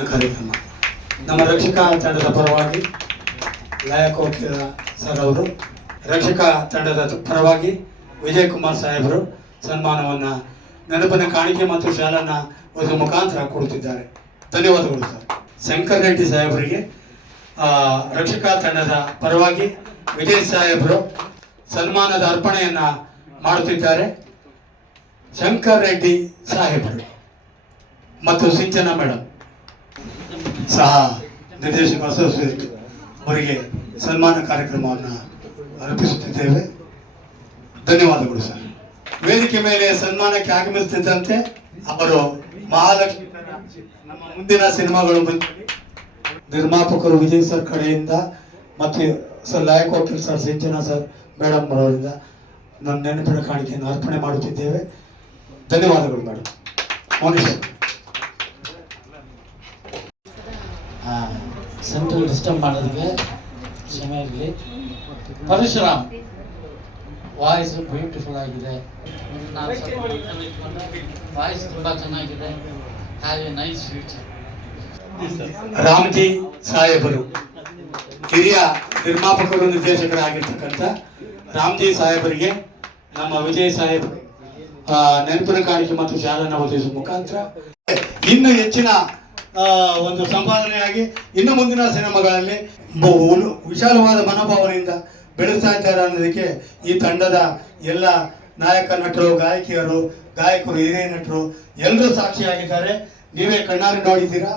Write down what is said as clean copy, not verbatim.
ಕಾರ್ಯಕ್ರಮ ನಮ್ಮ ರಕ್ಷಕಾ ತಂಡದ ಪರವಾಗಿ ಲಾಯಕೋಕಿಲ ಸರ್ ಅವರು, ರಕ್ಷಕಾ ತಂಡದ ಪರವಾಗಿ ವಿಜಯ್ ಕುಮಾರ್ ಸಾಹೇಬರು ಸನ್ಮಾನವನ್ನು ನೆನಪಿನ ಕಾಣಿಕೆ ಮತ್ತು ಶಾಲನ್ನ ಒಂದು ಮುಖಾಂತರ ಕೊಡುತ್ತಿದ್ದಾರೆ. ಧನ್ಯವಾದಗಳು ಸರ್. ಶಂಕರ್ ರೆಡ್ಡಿ ಸಾಹೇಬರಿಗೆ ರಕ್ಷಕಾ ತಂಡದ ಪರವಾಗಿ ವಿಜಯ್ ಸಾಹೇಬರು ಸನ್ಮಾನದ ಅರ್ಪಣೆಯನ್ನ ಮಾಡುತ್ತಿದ್ದಾರೆ. ಶಂಕರ್ ರೆಡ್ಡಿ ಸಾಹೇಬರು ಮತ್ತು ಸಿಂಚನಾ ಮೇಡಮ್ ಸಹ ನಿರ್ದೇಶಕ ಅಸೋಸಿಯೇಟ್ ಅವರಿಗೆ ಸನ್ಮಾನ ಕಾರ್ಯಕ್ರಮವನ್ನು ಅರ್ಪಿಸುತ್ತಿದ್ದೇವೆ. ಧನ್ಯವಾದಗಳು ಸರ್. ವೇದಿಕೆ ಮೇಲೆ ಸನ್ಮಾನಕ್ಕೆ ಆಗಮಿಸುತ್ತಿದ್ದಂತೆ ಅವರು ಮಹಾಲಕ್ಷ್ಮಿ ನಮ್ಮ ಮುಂದಿನ ಸಿನಿಮಾಗಳು ನಿರ್ಮಾಪಕರು ವಿಜಯ್ ಸರ್ ಕಡೆಯಿಂದ ಮತ್ತು sir Layakokil sir, Sinchana sir, madam ಅವರಿಂದ ನನ್ನ ನೆನಪಿನ ಕಾಣಿಕೆಯನ್ನು ಅರ್ಪಣೆ ಮಾಡುತ್ತಿದ್ದೇವೆ. ಧನ್ಯವಾದಗಳು ಮೇಡಮ್. ಮೌನೇಶ್ ಸೆಂಟ್ರಲ್ ಡಿಸ್ಟರ್ಬ್ ಮಾಡೋದಕ್ಕೆ ಕ್ಷಮೆ ಇರಲಿ. ಪರಶುರಾಮ್ ವಾಯ್ಸ್ ಬ್ಯೂಟಿಫುಲ್ ಆಗಿದೆ, ವಾಯ್ಸ್ ತುಂಬ ಚೆನ್ನಾಗಿದೆ. Have A nice future. Ramji ಸಾಹೇಬರು ಹಿರಿಯ ನಿರ್ಮಾಪಕರು ನಿರ್ದೇಶಕರಾಗಿರ್ತಕ್ಕಂಥ ರಾಮ್ಜಿ ಸಾಹೇಬರಿಗೆ ನಮ್ಮ ವಿಜಯ್ ಸಾಹೇಬರು ನೆನಪಿನ ಕಾಣಿಕೆ ಮತ್ತು ಶಾಲನ್ನು ಒದಗಿಸುವ ಮುಖಾಂತರ ಇನ್ನು ಹೆಚ್ಚಿನ ಒಂದು ಸಂಪಾದನೆಯಾಗಿ ಇನ್ನು ಮುಂದಿನ ಸಿನಿಮಾಗಳಲ್ಲಿ ವಿಶಾಲವಾದ ಮನೋಭಾವನೆಯಿಂದ ಬೆಳೆಸ್ತಾ ಇದ್ದಾರೆ ಅನ್ನೋದಕ್ಕೆ ಈ ತಂಡದ ಎಲ್ಲ ನಾಯಕ ನಟರು, ಗಾಯಕಿಯರು, ಗಾಯಕರು, ಹಿರಿಯ ನಟರು ಎಲ್ಲರೂ ಸಾಕ್ಷಿಯಾಗಿದ್ದಾರೆ. ನೀವೇ ಕಣ್ಣಾರೆ ನೋಡಿದ್ದೀರಾ.